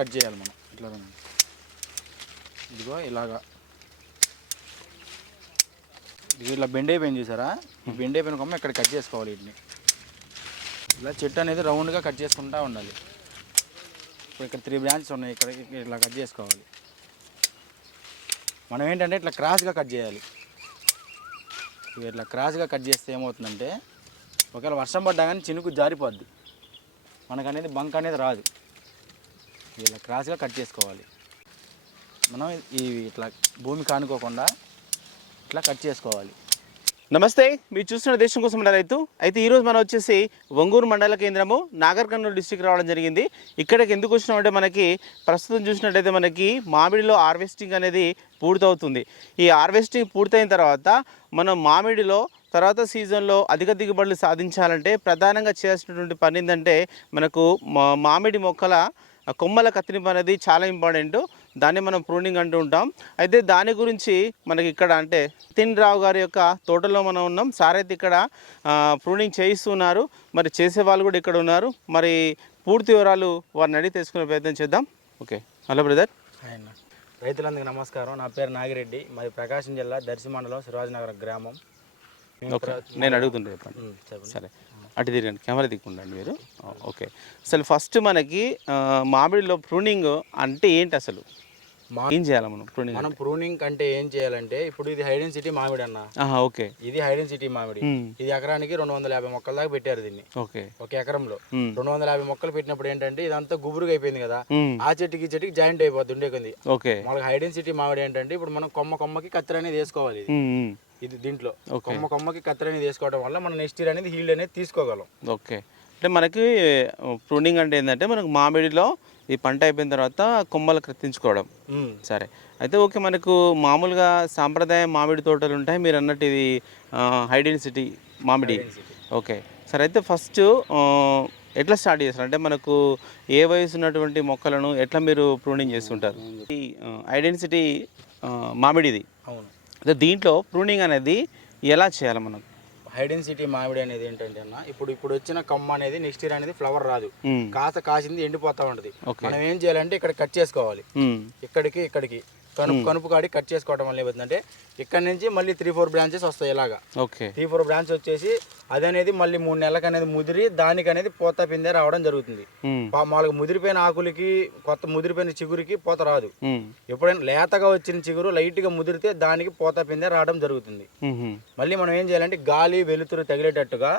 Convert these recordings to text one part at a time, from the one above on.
Cut చేయాలి మనం. ఇట్లా ఇదిగో ఇలాగా ఇట్లా బెండ్ అయిపోయింది చూసారా, ఈ బెండ్ అయిపోయిన కొమ్మ ఇక్కడ కట్ చేసుకోవాలి. వీటిని ఇలా చెట్టు అనేది రౌండ్గా కట్ చేసుకుంటూ ఉండాలి. ఇప్పుడు ఇక్కడ 3 బ్రాంచెస్ ఉన్నాయి, ఇక్కడ ఇట్లా కట్ చేసుకోవాలి. మనం ఏంటంటే ఇట్లా క్రాస్గా కట్ చేయాలి. ఇట్లా క్రాస్గా కట్ చేస్తే ఏమవుతుందంటే ఒకవేళ వర్షం పడ్డా కానీ చినుకు జారిపోద్ది, మనకు అనేది బంక్ అనేది రాదు. ఇలా క్రాస్గా కట్ చేసుకోవాలి. మనం ఇట్లా భూమి కానుకోకుండా ఇట్లా కట్ చేసుకోవాలి. నమస్తే, మీరు చూస్తున్న దేశం కోసం రైతు. అయితే ఈరోజు మనం వచ్చేసి ఒంగూరు మండల కేంద్రము నాగర్ కర్నూలు డిస్టిక్ రావడం జరిగింది. ఇక్కడికి ఎందుకు వచ్చినామంటే మనకి ప్రస్తుతం చూసినట్టయితే మనకి మామిడిలో హార్వెస్టింగ్ అనేది పూర్తవుతుంది. ఈ హార్వెస్టింగ్ పూర్తయిన తర్వాత మనం మామిడిలో తర్వాత సీజన్లో అధిక దిగుబడులు సాధించాలంటే ప్రధానంగా చేయాల్సినటువంటి పని ఏంటంటే మనకు మామిడి మొక్కల కొమ్మల కత్తిరింపు అనేది చాలా ఇంపార్టెంట్. దాన్ని మనం ప్రూనింగ్ అంటూ ఉంటాం. అయితే దాని గురించి మనకి ఇక్కడ అంటే నితిన్ రావు గారి యొక్క తోటలో మనం ఉన్నాం. సార్ అయితే ఇక్కడ ప్రూనింగ్ చేయిస్తున్నారు. మరి చేసే వాళ్ళు కూడా ఇక్కడ ఉన్నారు. మరి పూర్తి వివరాలు వారిని అడిగి తెలుసుకునే ప్రయత్నం చేద్దాం. Okay, hello brother. ఆయన రైతులందరికీ నమస్కారం. నా పేరు నాగిరెడ్డి, మాది ప్రకాశం జిల్లా దర్శి మండలం శివాజీనగర్ గ్రామం. ఓకే, నేను అడుగుతుంటే చెప్పండి. సరే, అటు తిరగండి, కెమెరా దిక్కుండండి మీరు. ఓకే, అసలు ఫస్ట్ మనకి మామిడిలో ప్రూనింగ్ అంటే ఏంటి, అసలు ఏం చేయాలి మనం ప్రూనింగ్? మనం ప్రూనింగ్ అంటే ఏం చేయాలంటే ఇప్పుడు ఇది హైడెన్ సిటీ మామిడి అన్న. ఓకే, ఇది హైడెన్ సిటీ మామిడి. ఇది ఎకరానికి 250 మొక్కల దాకా పెట్టారు దీన్ని. ఓకే, ఒక ఎకరంలో 250 మొక్కలు పెట్టినప్పుడు ఏంటంటే ఇదంతా గుబురుగా అయిపోయింది కదా, ఆ చెట్టుకి చెట్టుకి జాయింట్ అయిపోద్ది ఉండే కొద్ది. ఓకే, మనకి హైడెన్ సిటీ మామిడి ఏంటంటే ఇప్పుడు మనం కొమ్మకి కత్తెర అనేది వేసుకోవాలి. ఇది దీంట్లో కొమ్మకి కత్తెర అనేది వేసుకోవడం వల్ల మనం నెక్స్ట్ ఇయర్ అనేది హీల్డ్ అనేది తీసుకోగలం. ఓకే, అంటే మనకి ప్రూనింగ్ అంటే ఏంటంటే మనకు మామిడిలో ఈ పంట అయిపోయిన తర్వాత కొమ్మలు కత్తిరించుకోవడం. సరే, అయితే ఓకే, మనకు మామూలుగా సాంప్రదాయ మామిడి తోటలు ఉంటాయి, మీరు అన్నట్టు ఇది హై డెన్సిటీ మామిడి. ఓకే, సరే, అయితే ఫస్ట్ ఎట్లా స్టార్ట్ చేస్తారు అంటే మనకు ఏ వయసు ఉన్నటువంటి మొక్కలను ఎట్లా మీరు ప్రూనింగ్ చేస్తుంటారు? ఈ హై డెన్సిటీ మామిడిది. అవును. అయితే దీంట్లో ప్రూనింగ్ అనేది ఎలా చేయాలి మనం? హైడెన్ సిటీ మామిడి అనేది ఏంటంటే అన్న, ఇప్పుడు వచ్చిన కొమ్మ అనేది నెక్స్ట్ ఇయర్ అనేది ఫ్లవర్ రాదు, కాసింది ఎండిపోతా ఉంటది. మనం ఏం చేయాలంటే ఇక్కడ కట్ చేసుకోవాలి. ఇక్కడికి కనుపు కాడి కట్ చేసుకోవడం వల్ల ఏమవుతుందంటే ఇక్కడ నుంచి మళ్ళీ 3-4 బ్రాంచెస్ వస్తాయి. ఇలాగా 3-4 బ్రాంచెస్ వచ్చేసి అదనేది మళ్ళీ 3 నెలలకు అనేది ముదిరి దానికి అనేది పూత పిందె రావడం జరుగుతుంది. మామూలుగా ముదిరిపోయిన ఆకులకి కొత్త ముదిరిపోయిన చిగురికి పూత రాదు. ఎప్పుడైనా లేతగా వచ్చిన చిగురు లైట్ గా ముదిరితే దానికి పూత పిందె రావడం జరుగుతుంది. మళ్ళీ మనం ఏం చేయాలంటే గాలి వెలుతురు తగిలేటట్టుగా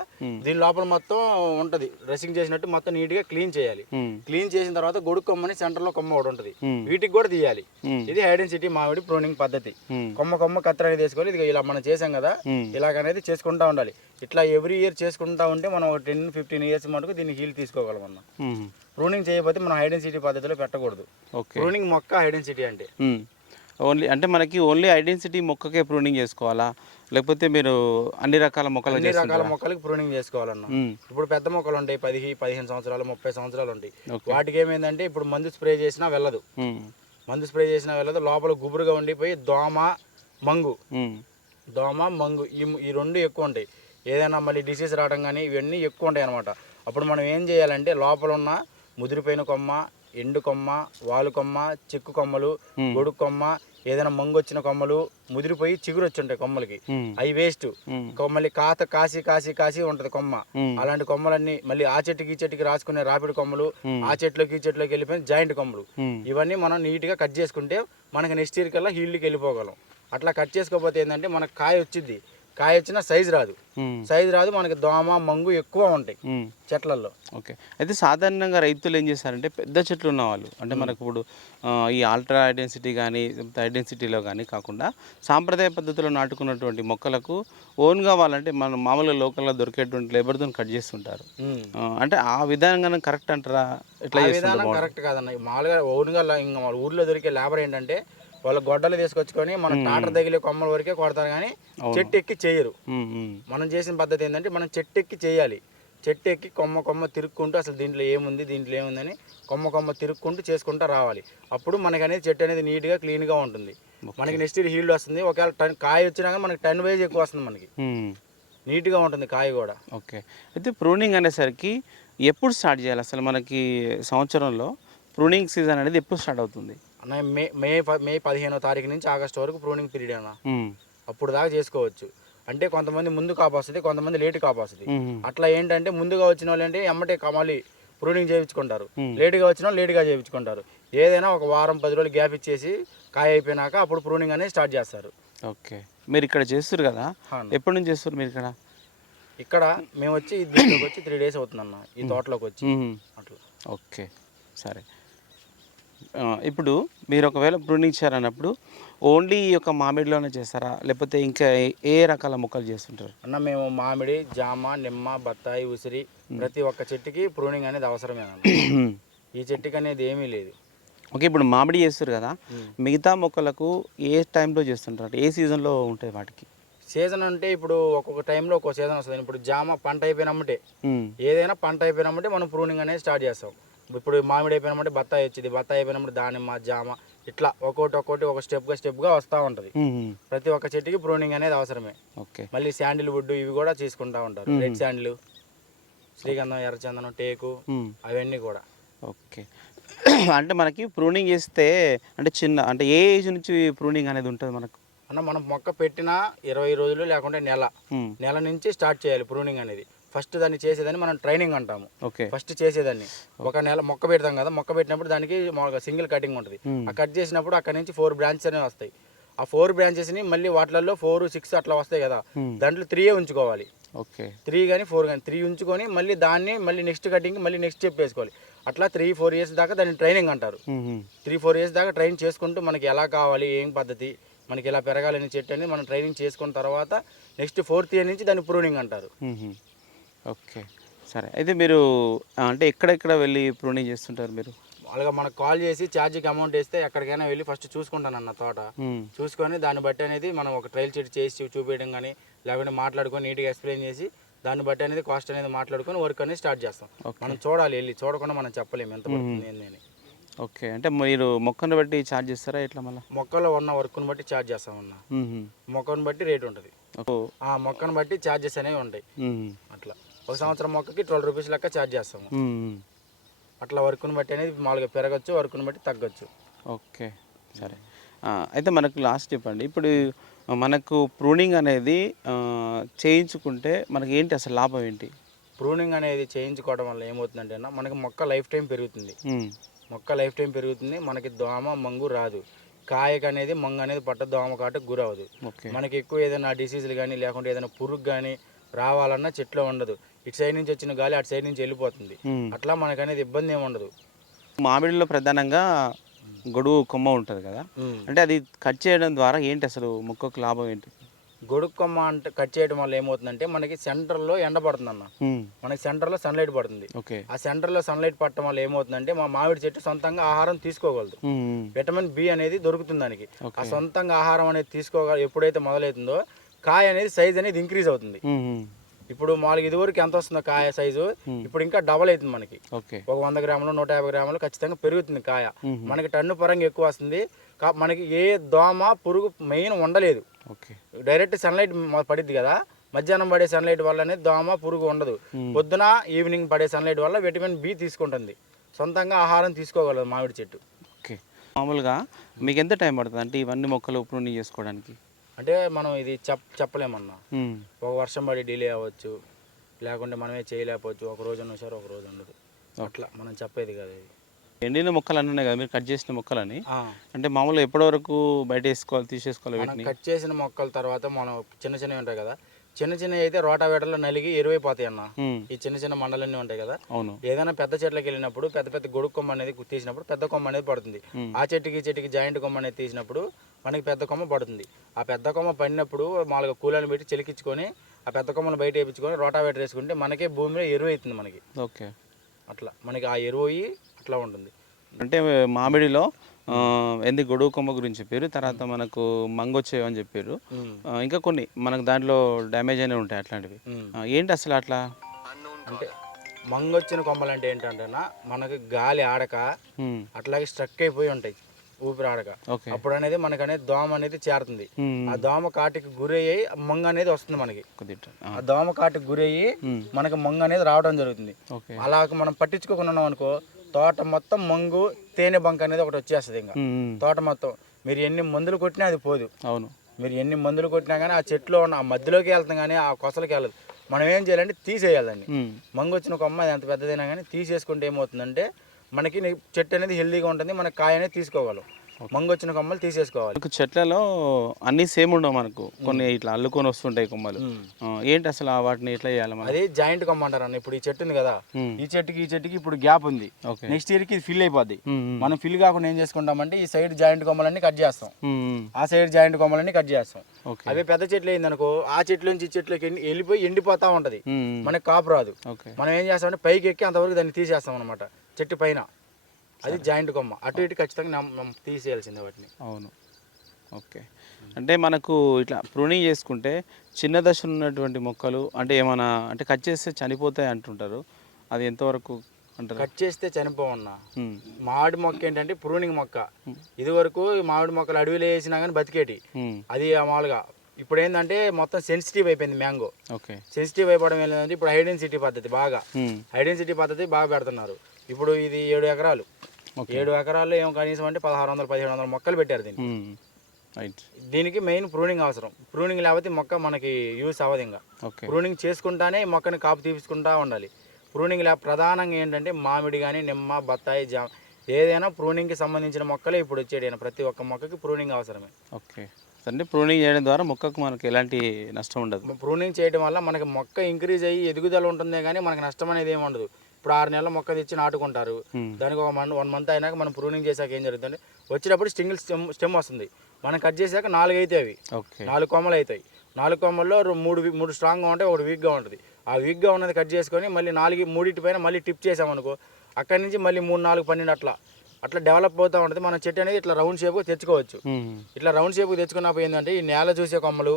దీని లోపల మొత్తం ఉంటది, డ్రెస్సింగ్ చేసినట్టు మొత్తం నీట్ గా క్లీన్ చేయాలి. క్లీన్ చేసిన తర్వాత గొడుగు కొమ్మని సెంటర్ లో కొమ్మ ఒకటి ఉంటది, వీటికి కూడా తీయాలి. ఇది హైడెన్ సిటీ మామిడి ప్రూనింగ్ పద్ధతి. కొమ్మ కత్తెర అనేది వేసుకోవాలి. ఇది ఇలా మనం చేసాం కదా, ఇలాగనేది చేసుకుంటా ఉండాలి. ఇట్లా ఎవ్రీ ఇయర్ చేసుకుంటా ఉంటే మనం 10-15 ఇయర్స్ మటుకు దీన్ని హీల్ తీసుకోగలం అన్న. ప్రూనింగ్ చేయకపోతే మనం హైడెన్ సిటీ పద్ధతిలో పెట్టకూడదు. ప్రూనింగ్ మొక్క హైడెన్ సిటీ అంటే ఓన్లీ అంటే మనకి ఓన్లీ ఐడెన్సిటీ మొక్కకే ప్రూనింగ్ చేసుకోవాలా, లేకపోతే మీరు అన్ని రకాల మొక్కలకి ప్రూనింగ్ చేసుకోవాలన్న? ఇప్పుడు పెద్ద మొక్కలు ఉంటాయి, 10-15 సంవత్సరాలు 30 సంవత్సరాలు ఉంటాయి. వాటికి ఏమైందంటే ఇప్పుడు మందు స్ప్రే చేసినా వెళ్ళదు, లోపల గుబురుగా ఉండిపోయి దోమ మంగు ఈ రెండు ఎక్కువ ఉంటాయి. ఏదైనా మళ్ళీ డిసీజ్ రావడం కానీ ఇవన్నీ ఎక్కువ ఉంటాయి అనమాట. అప్పుడు మనం ఏం చేయాలంటే లోపల ఉన్న ముదిరిపోయిన కొమ్మ, ఎండు కొమ్మ, వాలు కొమ్మ, చెక్కు కొమ్మలు, గొడుగు కొమ్మ, ఏదైనా మంగు వచ్చిన కొమ్మలు ముదిరిపోయి చిగురు వచ్చి ఉంటాయి కొమ్మలకి, అవి వేస్ట్. మళ్ళీ కాసి ఉంటది కొమ్మ. అలాంటి కొమ్మలన్నీ మళ్ళీ ఆ చెట్టుకి ఈ చెట్టుకి రాసుకునే రాపిడి కొమ్మలు, ఆ చెట్లోకి ఈ చెట్లోకి వెళ్ళిపోయిన జాయింట్ కొమ్మలు, ఇవన్నీ మనం నీట్ గా కట్ చేసుకుంటే మనకి నెక్స్ట్ ఇయర్ కల్లా హీల్డ్కి వెళ్ళిపోగలం. అట్లా కట్ చేసుకోకపోతే ఏంటంటే మనకు కాయ వచ్చింది, కాయ వచ్చినా సైజు రాదు, మనకి దోమ మంగు ఎక్కువ ఉంటాయి చెట్లలో. ఓకే, అయితే సాధారణంగా రైతులు ఏం చేస్తారంటే పెద్ద చెట్లు ఉన్న వాళ్ళు అంటే మనకు ఇప్పుడు ఈ ఆల్ట్రా ఐడెన్సిటీ కానీ ఐడెన్సిటీలో కానీ కాకుండా సాంప్రదాయ పద్ధతిలో నాటుకున్నటువంటి మొక్కలకు ఓన్గా వాళ్ళంటే మనం మామూలుగా లోకల్లో దొరికేటువంటి లేబర్తో కట్ చేస్తుంటారు. అంటే ఆ విధానంగా కరెక్ట్ అంటారా? ఎట్లా విధానం కరెక్ట్ కాదన్న. మామూలుగా ఓన్గా ఇంకా ఊర్లో దొరికే లేబర్ ఏంటంటే వాళ్ళ గొడ్డలు తీసుకొచ్చుకొని మన టాటర్ తగిలే కొమ్మల వరకే కొడతారు కానీ చెట్టు ఎక్కి చేయరు. మనం చేసిన పద్ధతి ఏంటంటే మనం చెట్టు ఎక్కి చేయాలి. చెట్టు ఎక్కి కొమ్మ తిరుక్కుంటూ అసలు దీంట్లో ఏముందని కొమ్మ తిరుక్కుంటూ చేసుకుంటూ రావాలి. అప్పుడు మనకి అనేది చెట్టు అనేది నీట్గా క్లీన్గా ఉంటుంది. మనకి నెక్స్ట్ ఇయర్ హీల్డ్ వస్తుంది. ఒకవేళ కాయ వచ్చినా కానీ మనకి 10 వైజ్ ఎక్కువ వస్తుంది, మనకి నీట్గా ఉంటుంది కాయ కూడా. ఓకే, అయితే ప్రూనింగ్ అనేసరికి ఎప్పుడు స్టార్ట్ చేయాలి అసలు? మనకి సంవత్సరంలో ప్రూనింగ్ సీజన్ అనేది ఎప్పుడు స్టార్ట్ అవుతుంది? అన్న మే 15వ తారీఖు నుంచి ఆగస్టు వరకు ప్రూనింగ్ పీరియడ్ అన్న. అప్పుడు దాకా చేసుకోవచ్చు. అంటే కొంతమంది ముందు కాపు వస్తుంది, కొంతమంది లేట్ కాపు వస్తుంది. అట్లా ఏంటంటే ముందుగా వచ్చిన వాళ్ళు అంటే ఎమ్మటే మళ్ళీ ప్రూనింగ్ చేయించుకుంటారు, లేటుగా వచ్చిన వాళ్ళు లేటుగా చేయించుకుంటారు. ఏదైనా ఒక వారం 10 రోజులు గ్యాప్ ఇచ్చేసి కాయ అయిపోయినాక అప్పుడు ప్రూనింగ్ అనేది స్టార్ట్ చేస్తారు. ఓకే, మీరు ఇక్కడ చేస్తారు కదా, ఎప్పటి నుంచి చేస్తారు మీరు ఇక్కడ? ఇక్కడ మేము వచ్చి దీంట్లోకి వచ్చి 3 days అవుతుందన్న, ఈ తోటలోకి వచ్చి అట్లా. ఓకే సరే, ఇప్పుడు మీరు ఒకవేళ ప్రూనింగ్ చేయాలన్నప్పుడు ఓన్లీ ఈ యొక్క మామిడిలోనే చేస్తారా, లేకపోతే ఇంకా ఏ రకాల మొక్కలు చేస్తుంటారు? అన్న మేము మామిడి, జామ, నిమ్మ, బత్తాయి, ఉసిరి ప్రతి ఒక్క చెట్టుకి ప్రూనింగ్ అనేది అవసరమే అన్న. ఈ చెట్టుకి అనేది ఏమీ లేదు. ఓకే, ఇప్పుడు మామిడి చేస్తారు కదా, మిగతా మొక్కలకు ఏ టైంలో చేస్తుంటారు, ఏ సీజన్లో ఉంటాయి వాటికి? సీజన్ అంటే ఇప్పుడు ఒక్కొక్క టైంలో ఒక్కొక్క సీజన్ వస్తుంది. ఇప్పుడు జామ పంట అయిపోయినమ్మంటే, ఏదైనా పంట అయిపోయినమ్మంటే మనం ప్రూనింగ్ అనేది స్టార్ట్ చేస్తాం. ఇప్పుడు మామిడి అయిపోయినమ్మంటే బత్తాయి వచ్చింది, బత్తాయి అయిపోయినప్పుడు దానిమ్మ, జామ, ఇట్లా ఒక్కొక్కటి ఒక స్టెప్గా వస్తూ ఉంటుంది. ప్రతి ఒక్క చెట్టుకి ప్రూనింగ్ అనేది అవసరమే. ఓకే, మళ్ళీ శాండిల్ వుడ్ ఇవి కూడా తీసుకుంటూ ఉంటారు. రెడ్ శాండిల్, శ్రీగంధం, ఎర్రచందనం, టేకు, అవన్నీ కూడా. ఓకే, అంటే మనకి ప్రూనింగ్ చేస్తే అంటే అంటే ఏ ఏజ్ నుంచి ప్రూనింగ్ అనేది ఉంటుంది మనకు? అన్న మనం మొక్క పెట్టిన 20 రోజులు లేకుంటే నెల నుంచి స్టార్ట్ చేయాలి ప్రూనింగ్ అనేది. ఫస్ట్ దాన్ని చేసేదాన్ని మనం ట్రైనింగ్ అంటాము. ఫస్ట్ చేసేదాన్ని ఒక నెల మొక్క పెడతాం కదా, మొక్క పెట్టినప్పుడు దానికి సింగిల్ కటింగ్ ఉంటుంది. ఆ కట్ చేసినప్పుడు అక్కడ నుంచి 4 బ్రాంచెస్ అనేవి వస్తాయి. ఆ 4 బ్రాంచెస్ని మళ్ళీ వాటిలలో 4, 6 అట్లా వస్తాయి కదా, దాంట్లో 3 ఉంచుకోవాలి. 3 కానీ 4 కానీ 3 ఉంచుకొని మళ్ళీ దాన్ని మళ్ళీ నెక్స్ట్ కటింగ్ మళ్ళీ నెక్స్ట్ స్టెప్ వేసుకోవాలి. అట్లా 3-4 years దాకా దాన్ని ట్రైనింగ్ అంటారు. 3-4 years దాకా ట్రైన్ చేసుకుంటూ మనకి ఎలా కావాలి, ఏం పద్ధతి, మనకి ఎలా పెరగాలని చెట్టు అనేది మనం ట్రైనింగ్ చేసుకున్న తర్వాత నెక్స్ట్ 4th year నుంచి దాన్ని ప్రూనింగ్ అంటారు. ఓకే సరే, అయితే మీరు అంటే ఎక్కడెక్కడ వెళ్ళి ప్రూనింగ్ చేస్తుంటారు మీరు? అలాగా మనకు కాల్ చేసి ఛార్జీకి అమౌంట్ వేస్తే ఎక్కడికైనా వెళ్ళి ఫస్ట్ చూసుకుంటానన్న తోట, చూసుకొని దాన్ని బట్టి అనేది మనం ఒక ట్రయల్ చెట్టు చేసి చూపించడం కానీ, లేకుంటే మాట్లాడుకొని నీట్గా ఎక్స్ప్లెయిన్ చేసి దాన్ని బట్టి అనేది కాస్ట్ అనేది మాట్లాడుకొని వర్క్ అనేది స్టార్ట్ చేస్తాం. మనం చూడాలి, వెళ్ళి చూడకుండా మనం చెప్పలేము ఎంత పడుతుంది ఏందని. ఓకే, అంటే మీరు మొక్కను బట్టి ఛార్జ్ చేస్తారా ఎట్లా? మళ్ళీ మొక్కలో ఉన్న వర్క్ను బట్టి ఛార్జ్ చేస్తామన్న. మొక్కను బట్టి రేట్ ఉంటుంది, ఆ మొక్కను బట్టి ఛార్జెస్ అనేవి ఉంటాయి. అట్లా ఒక సంవత్సరం మొక్కకి 12 rupees లెక్క ఛార్జ్ చేస్తాము. అట్లా వర్క్ను బట్టి అనేది మామూలుగా పెరగచ్చు, వర్క్ను బట్టి తగ్గచ్చు. ఓకే సరే, అయితే మనకు లాస్ట్ చెప్పండి, ఇప్పుడు మనకు ప్రూనింగ్ అనేది చేయించుకుంటే మనకి ఏంటి అసలు లాభం ఏంటి? ప్రూనింగ్ అనేది చేయించుకోవడం వల్ల ఏమవుతుందంటే మనకి మొక్క లైఫ్ టైం పెరుగుతుంది. మొక్క లైఫ్ టైం పెరుగుతుంది, మనకి దోమ మంగు రాదు, కాయకు అనేది మంగు అనేది పట్ట, దోమ కాటకు గురవదు. మనకి ఎక్కువ ఏదైనా డిసీజులు కానీ లేకుంటే ఏదైనా పురుగు కానీ రావాలన్నా చెట్లో ఉండదు. ఇటు సైడ్ నుంచి వచ్చిన గాలి అటు సైడ్ నుంచి వెళ్ళిపోతుంది. అట్లా మనకు అనేది ఇబ్బంది ఏమి ఉండదు. మామిడిలో ప్రధానంగా గొడుగు కొమ్మ ఉంటుంది కదా, అంటే అది కట్ చేయడం ద్వారా ఏంటి అసలు మొక్కకు లాభం ఏంటి? గొడుగు కొమ్మ అంటే కట్ చేయడం వల్ల ఏమవుతుందంటే మనకి సెంటర్లో ఎండ పడుతుంది అన్న, మనకి సెంటర్లో సన్లైట్ పడుతుంది. ఆ సెంటర్లో సన్లైట్ పడటం వల్ల ఏమవుతుందంటే మా మామిడి చెట్టు సొంతంగా ఆహారం తీసుకోగలదు. విటమిన్ బి అనేది దొరుకుతుంది దానికి. ఆ సొంతంగా ఆహారం అనేది తీసుకోగల ఎప్పుడైతే మొదలవుతుందో కాయ అనేది సైజ్ అనేది ఇంక్రీజ్ అవుతుంది. ఇప్పుడు మామూలుగా ఇదివరకు ఎంత వస్తుందో కాయ సైజు, ఇప్పుడు ఇంకా డబల్ అవుతుంది మనకి. ఒక 100 గ్రాములు 150 గ్రాములు ఖచ్చితంగా పెరుగుతుంది కాయ. మనకి టన్ను పరంగా ఎక్కువ వస్తుంది. మనకి ఏ దోమ పురుగు మెయిన్ ఉండలేదు. డైరెక్ట్ సన్లైట్ పడిద్ది కదా, మధ్యాహ్నం పడే సన్లైట్ వల్లనే దోమ పురుగు ఉండదు. పొద్దున ఈవినింగ్ పడే సన్లైట్ వల్ల విటమిన్ బి తీసుకుంటుంది, సొంతంగా ఆహారం తీసుకోగలదు మామిడి చెట్టు. ఓకే, మామూలుగా మీకు ఎంత టైం పడుతుంది అంటే ఇవన్నీ మొక్కలు ప్రూనింగ్ చేసుకోవడానికి? అంటే మనం ఇది చెప్పలేమన్నా, ఒక వర్షం పడి డిలే అవ్వచ్చు, లేకుంటే మనమే చేయలేకపోవచ్చు, ఒక రోజు ఉన్న సార్ ఒక రోజు ఉండదు, అట్లా మనం చెప్పేది కదా. ఇది ఎండిన మొక్కలు అన్నీ కదా మీరు కట్ చేసిన మొక్కలని, అంటే మామూలుగా ఎప్పటి వరకు బయట తీసేసుకోవాలి? మనం కట్ చేసిన మొక్కల తర్వాత మనం చిన్నవి ఉంటాయి కదా, చిన్నవి అయితే రోటావేటర్లో నలిగి ఎరువైపోతాయి అన్న. ఈ చిన్న మండలన్నీ ఉంటాయి కదా, ఏదైనా పెద్ద చెట్లకి వెళ్ళినప్పుడు పెద్ద గొడుగు కొమ్మ అనేది తీసినప్పుడు పెద్ద కొమ్మ అనేది పడుతుంది. ఆ చెట్టుకి జాయింట్ కొమ్మ అనేది తీసినప్పుడు మనకి పెద్ద కొమ్మ పడుతుంది. ఆ పెద్ద కొమ్మ పడినప్పుడు మామూలుగా కూలను పెట్టి చెలికించుకొని ఆ పెద్ద కొమ్మను బయట వేయించుకొని రోటావేటర్ వేసుకుంటే మనకే భూమిలో ఎరువు అవుతుంది మనకి. ఓకే, అట్లా మనకి ఆ ఎరువు అట్లా ఉంటుంది. అంటే మామిడిలో ఎందుకు గొడుగు కొమ్మ గురించి చెప్పారు, తర్వాత మనకు మంగొచ్చేవి అని చెప్పారు, ఇంకా కొన్ని మనకు దాంట్లో డ్యామేజ్ అనేవి ఉంటాయి, అట్లాంటివి ఏంటి అసలు? అట్లా అంటే మంగొచ్చిన కొమ్మలు అంటే ఏంటంటే మనకి గాలి ఆడక అట్లాగే స్ట్రక్ అయిపోయి ఉంటాయి, ఊపిరి ఆడక. అప్పుడు అనేది మనకు అనేది దోమ అనేది చేరుతుంది. ఆ దోమ కాటికి గురయ్యి మంగ అనేది వస్తుంది మనకి. ఆ దోమ కాటికి గురయ్యి మనకి మంగ అనేది రావడం జరుగుతుంది. అలా మనం పట్టించుకోకుండా ఉన్నాం అనుకో తోట మొత్తం మంగు తేనె బంక్ అనేది ఒకటి వచ్చేస్తుంది. ఇంకా తోట మొత్తం మీరు ఎన్ని మందులు కొట్టినా అది పోదు. అవును, మీరు ఎన్ని మందులు కొట్టినా కానీ ఆ చెట్లో ఉన్న ఆ మధ్యలోకి వెళ్తాం కానీ ఆ కొసలకి వెళ్ళదు. మనం ఏం చేయాలంటే తీసేయాలండి. మంగు వచ్చిన కొమ్మ అది ఎంత పెద్దదైనా కానీ తీసేసుకుంటే ఏమవుతుందంటే మనకి చెట్టు అనేది హెల్దీగా ఉంటుంది, మనకి కాయ అనేది తీసుకోగలం. మంగు వచ్చిన కొమ్మలు తీసేసుకోవాలి. చెట్లలో అన్ని సేమ్ ఉండవు, మనకు కొన్ని ఇట్లా అల్లుకొని వస్తుంటాయి కొమ్మలు. ఏంటి అసలు వాటిని ఎట్లా చేయాలి మనం? అది జాయింట్ కొమ్మ అంటారు అన్న. ఇప్పుడు ఈ చెట్టు ఉంది కదా, ఈ చెట్టుకి ఇప్పుడు గ్యాప్ ఉంది. నెక్స్ట్ ఇయర్ కి ఇది ఫిల్ అయిపోద్ది. మనం ఫిల్ కాకుండా ఏం చేసుకుంటామంటే ఈ సైడ్ జాయింట్ కొమ్మలన్నీ కట్ చేస్తాం, ఆ సైడ్ జాయింట్ కొమ్మలన్నీ కట్ చేస్తాం. అవి పెద్ద చెట్లు అయిందనుకో ఆ చెట్ల నుంచి ఈ చెట్లకి వెళ్ళిపోయి ఎండిపోతా ఉంటది, మనకి కాపు రాదు. మనం ఏం చేస్తామంటే పైకి ఎక్కి అంతవరకు దాన్ని తీసేస్తాం అనమాట చెట్టు పైన. అది జాయింట్ కొమ్మ. అటు ఇటు ఖచ్చితంగా తీసేయాల్సిందే వాటిని. అవును, ఓకే. అంటే మనకు ఇట్లా ప్రూనింగ్ చేసుకుంటే చిన్న దశలో ఉన్నటువంటి మొక్కలు అంటే ఏమైనా అంటే కట్ చేస్తే చనిపోతాయి అంటుంటారు, అది ఎంతవరకు అంటారు? కట్ చేస్తే చనిపోవన్నా. మామిడి మొక్క ఏంటంటే ప్రూనింగ్ మొక్క. ఇది వరకు మామిడి మొక్కలు అడవిలో వేసినా కానీ బతికేటి, అది మామూలుగా. ఇప్పుడు ఏంటంటే మొత్తం సెన్సిటివ్ అయిపోయింది మ్యాంగో. సెన్సిటివ్ అయిపోవడం ఏంటంటే ఇప్పుడు హైడెన్సిటీ పద్ధతి బాగా, హైడెన్సిటీ పద్ధతి బాగా పెడుతున్నారు. ఇప్పుడు ఇది 7 ఎకరాలు, 7 ఎకరాల్లో ఏమో కనీసం అంటే 1600-1700 మొక్కలు పెట్టారు దీనికి. దీనికి మెయిన్ ప్రూనింగ్ అవసరం. ప్రూనింగ్ లేకపోతే మొక్క మనకి యూస్ అవ్వదు. ఇంకా ప్రూనింగ్ చేసుకుంటానే మొక్కని కాపు తీపించుకుంటా ఉండాలి. ప్రూనింగ్ ప్రధానంగా ఏంటంటే మామిడి కానీ నిమ్మ బత్తాయి జామ ఏదైనా ప్రూనింగ్కి సంబంధించిన మొక్కలే ఇప్పుడు వచ్చేది. ప్రతి ఒక్క మొక్కకి ప్రూనింగ్ అవసరమే. ఓకే, అంటే ప్రూనింగ్ చేయడం ద్వారా మొక్కకు మనకి ఎలాంటి నష్టం ఉండదు. ప్రూనింగ్ చేయడం వల్ల మనకి మొక్క ఇంక్రీజ్ అయ్యి ఎదుగుదల ఉంటుందే కానీ మనకి నష్టం అనేది ఏమి ఉండదు. ఇప్పుడు 6 నెలల మొక్క తెచ్చి నాటుకుంటారు, దానికి ఒక 1 మంత్ అయినాక మనం ప్రూనింగ్ చేశాక ఏం జరుగుతుంది, వచ్చేటప్పుడు సింగిల్ స్టెమ్ వస్తుంది. మనం కట్ చేశాక 4 అవుతాయి, అవి 4 కొమ్మలు అవుతాయి. 4 కొమ్మల్లో 3 స్ట్రాంగ్గా ఉంటాయి, ఒకటి వీక్గా ఉంటుంది. ఆ వీక్గా ఉన్నది కట్ చేసుకొని మళ్ళీ 3 పైన మళ్ళీ టిప్ చేసామనుకో అక్కడి నుంచి మళ్ళీ 3, 4, 12 అట్లా డెవలప్ అవుతూ ఉంటుంది. మన చెట్టు అనేది ఇట్లా రౌండ్ షేప్గా తెచ్చుకోవచ్చు. ఇట్లా రౌండ్ షేప్గా తెచ్చుకున్నప్పుడు ఏంటంటే ఈ నేల చూసే కొమ్మలు,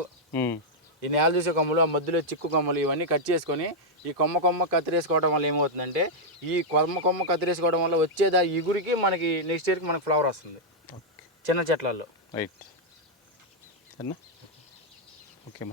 ఆ మధ్యలో చిక్కు కొమ్మలు ఇవన్నీ కట్ చేసుకొని ఈ కొమ్మ కత్తిరేసుకోవడం వల్ల ఏమవుతుందంటే ఈ కొమ్మ కత్తిరేసుకోవడం వల్ల వచ్చేదా ఇగురికి మనకి నెక్స్ట్ ఇయర్కి మనకి ఫ్లవర్ వస్తుంది చిన్న చెట్లలో. Right, okay.